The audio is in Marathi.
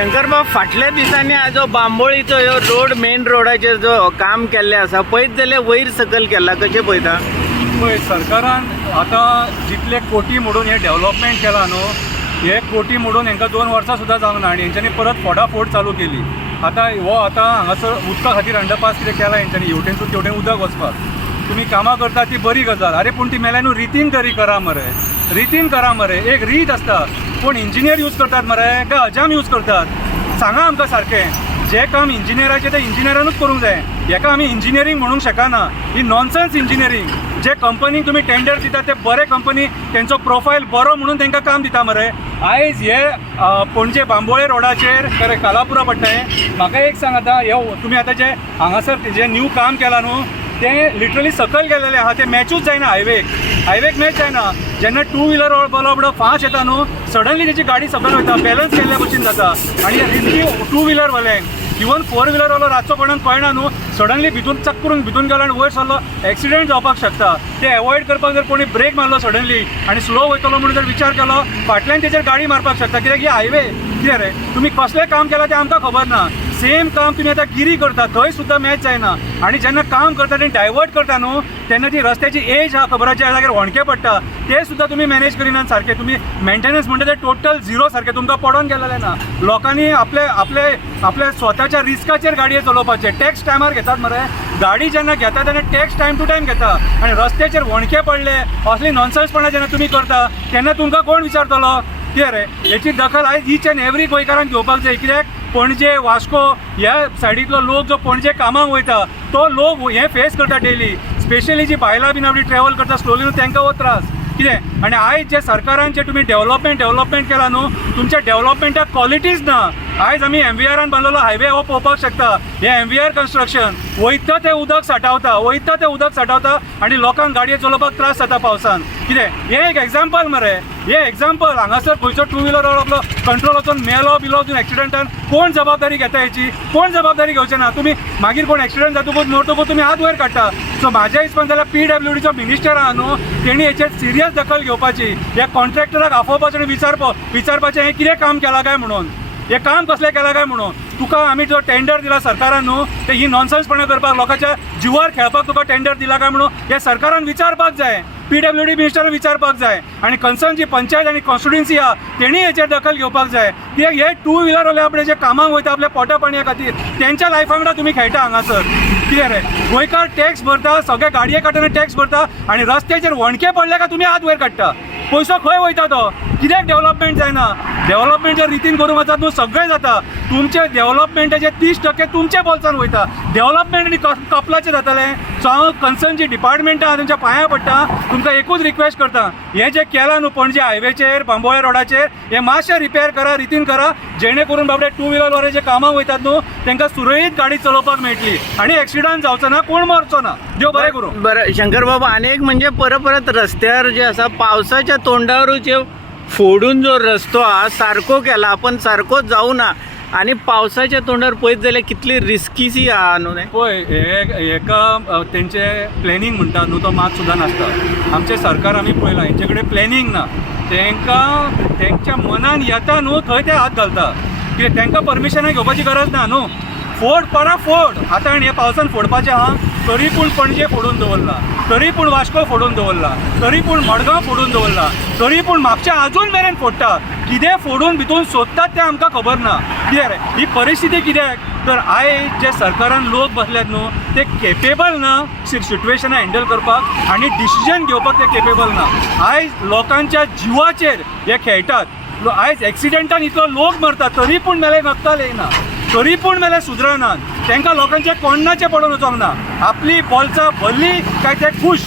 शंकरबाब, फाटल्या दिसांनी जो बांबोळीचो ह्यो रोड मेन रोडाचेर जो काम केल्ले आसा पळयत जाल्यार वयर सकल केला, कशें पळयता? पळय, सरकारान आतां जितले कोटी मोडून हे डेव्हलपमेंट केला न्हू, हे कोटी मोडून हांकां 2 वर्सां सुद्दां जावंक ना आनी हेंच्यांनी परत फोडाफोड चालू केली. आतां हांगासर उदका खातीर अंडरपास कितें केला हेंच्यांनी, हेवटेनसून तेवटेन उदक वचपाक. तुमी कामां करता ती बरी गजाल, अरे पूण ती मेल्या न्हू रितीन तरी करा मरे, रितीन करा मरे. एक रीत आसता, कोण इंजिनियर यूज करतात मरे काय अजाम यूज करतात? सांगा आमकां सारकें. जे काम इंजिनियराचें ते इंजिनियरानूच करूंक जाय, हेका आमी इंजिनियरींग म्हणूंक शकना. ही नॉनसेन्स इंजिनियरींग. जे कंपनीक तुमी टेंडर दिता ते बरे कंपनी तेंचो प्रोफायल बरो म्हणून तांकां काम दिता मरे. आयज हे पणजे बांबोळे रोडाचेर खरें कालापुरा पडटा हें. म्हाका एक सांग, आतां हे तुमी आतां जे हांगासर जे न्यू काम केलां न्हू तें लिटरली सकयल गेलेलें आहा, तें मॅचूच जायना हायवेक मॅच जायना. जेन्ना 2 व्हिलर बाबडो फास्ट येता न्हू, सडनली तेची गाडी सकयल वयता, बॅलन्स केल्ल्या भशेन जाता. आनी रिस्की 2 व्हिलर वाल्यांक, इवन 4 व्हिलर वालो रातचो कोणाक कळना न्हू, सडनली भितून चक करून भितून गेलो आनी वयर सरलो, एक्सिडेंट जावपाक शकता. ते एवॉयड करपाक जर कोणी ब्रेक मारलो सडनली आनी स्लो वयतलो म्हणून जर विचार केलो, फाटल्यान तेचेर गाडी मारपाक शकता. कित्याक ही हायवे कितें रे, तुमी कसलें काम केलां तें आमकां खबर ना. सेम काम तुमी आतां गिरी करता, थंय सुद्दां मॅच जायना. आनी जेन्ना काम करता तें डायवर्ट करता न्हू, तेन्ना ती रस्त्याची एज आहा खबराच्या जाग्यार होणके पडटा, ते सुद्दां तुमी मॅनेज करिनात सारकें. तुमी मेंटेनन्स म्हणटा ते टोटल झिरो सारकें तुमकां पडोन गेलेलें ना. लोकांनी आपले स्वताच्या रिस्काचेर गाडये चलोवपाचे. टॅक्स टायमार घेतात मरे, गाडी जेन्ना घेता तेन्ना टॅक्स टायम टू टायम घेता. आनी रस्त्याचेर होणके पडले, असली नॉनसेन्सपणां जेन्ना तुमी करता तेन्ना तुमकां कोण विचारतलो? कितें रे, हेची दखल आयज ईच एंड एवरी गोंयकारान घेवपाक जाय. कित्याक पणजे वास्को ह्या सायडींतलो लोक जो पणजे कामाक वयता तो लोक हे फेस करता डेली. स्पेशली जी बायलां बीन आपली ट्रॅव्हल करता स्लोली न्हू, तांकां हो त्रास. कितें आनी आयज जे सरकारान जे तुमी डेव्हलपमेंट केला न्हू, तुमच्या डेव्हलपमेंटाक क्वॉलिटीज ना. आयज आमी MVRान बांदलेलो हायवे हो पळोवपाक शकता. हे MVR कन्स्ट्रक्शन वयता तें उदक साठवता आनी लोकांक गाडये चलोवपाक त्रास जाता पावसान. कितें हें एक एग्जाम्पल मरे, हे एग्जाम्पल. हांगासर खंयचो 2 व्हिलर आपलो कंट्रोल वचून मेलो बिलो एक्सिडेंटान कोण जबाबदारी घेता हेची? कोण जबाबदारी घेवचें ना. तुमी मागीर कोण एक्सिडेंट जातकूच मोडटकूच तुमी हात वयर काडटा. सो म्हाज्या हिसपान जाल्यार PWDचो मिनिस्टर आहा न्हू, तेणी हेचेर सिरियस दखल घेवपाची. ह्या कॉन्ट्रॅक्टराक आफोवपाचें आनी विचारपाचें हें कितें काम केलां काय म्हणून, हे काम कसलें केलां काय म्हणून. तुका आमी जो टेंडर दिला सरकारान न्हू, ते ही नॉनसेन्सपणां करपाक, लोकांच्या जिवार खेळपाक तुका टेंडर दिला काय म्हणून हे सरकारान विचारपाक जाय. PWD मिनिस्टरान विचारपाक जाय. आनी कन्सर्न जी पंचायत आनी कॉन्स्टिट्युएन्सी आहा तेणी हेचेर दखल घेवपाक जाय. कित्याक हे 2 व्हिलर वाले आपले जे कामाक वयता आपल्या पोटा पाणया खातीर, तेंच्या लायफा वांगडा तुमी खेळटा हांगासर. कितें रे, गोंयकार टॅक्स भरता, सगळे गाडये काडटना टॅक्स भरता आनी रस्त्याचेर होणके पडले काय तुमी हात वयर काडटा. पयसो खंय वयता तो? कित्याक डेव्हलपमेंट जायना? डेव्हलपमेंट जर रितीन करूंक वचत न्हू सगळें जाता. तुमचे डेव्हलपमेंटाचे 30% तुमच्या बोल्सान वयता. डेव्हलपमेंट आनी कपलाचें जातलें. सो हांव कन्सर्न जी डिपार्टमेंट आहा तेंच्या पांयां पडटा, तुमकां एकूच रिक्वेस्ट करता, हें जें केलां न्हू पणजे हायवेचेर बांबोळे रोडाचेर, हें मातशें रिपेर करा, रितीन करा, जेणे करून बाबडे 2 व्हिलर वाले जे कामाक वयतात न्हू तांकां सुरळीत गाडी चलोवपाक मेळटली आनी एक्सिडंट जावचो ना, कोण मरचो ना. देव बरें करूं. बरं शंकरबाब, आनीक म्हणजे परत रस्त्यार जे आसा पावसाच्या तोंडावरूच फोडून जो रस्तो हा सारको केला पण सारकोच जाऊ ना. आणि पावसाच्या तोंडार पळयत जाल्यार कितली रिस्कीची आहा न्हू. पळय, हेका तेंचे प्लॅनिंग म्हणटा न्हू तो मात सुद्दां नासता. आमचें सरकार आमी पळयलां, हेंचे कडेन प्लॅनिंग ना. तेंच्या मनान येता न्हू थंय ते हात घालता. कित्याक तांकां परमिशनां घेवपाची गरज ना न्हू. फोड. आतां हे पावसान फोडपाचें आहा, तरी पूण पणजे फोडून दवरला, तरी पूण वास्को फोडून दवरला, तरी पूण मडगांव फोडून दवरला, तरी पूण म्हापशा अजून मेरेन फोडटा. कितें फोडून भितून सोदतात तें आमकां खबर ना. कितें रे, ही परिस्थिती कित्याक? तर आयज जे सरकारान लोक बसल्यात न्हू ते केपेबल ना सिच्युएशनां हँडल करपाक आनी डिसिजन घेवपाक ते केपेबल ना. आयज लोकांच्या जिवाचेर हे खेळटात. आयज एक्सिडेंटान इतलो लोक मरता तरी पूण मेले नकताल येना, तरी पूण मेले सुदरनात. तांकां लोकांचे कोणाचे पडोवन वचोंक ना. आपली बोल्सां भरली काय ते खूश.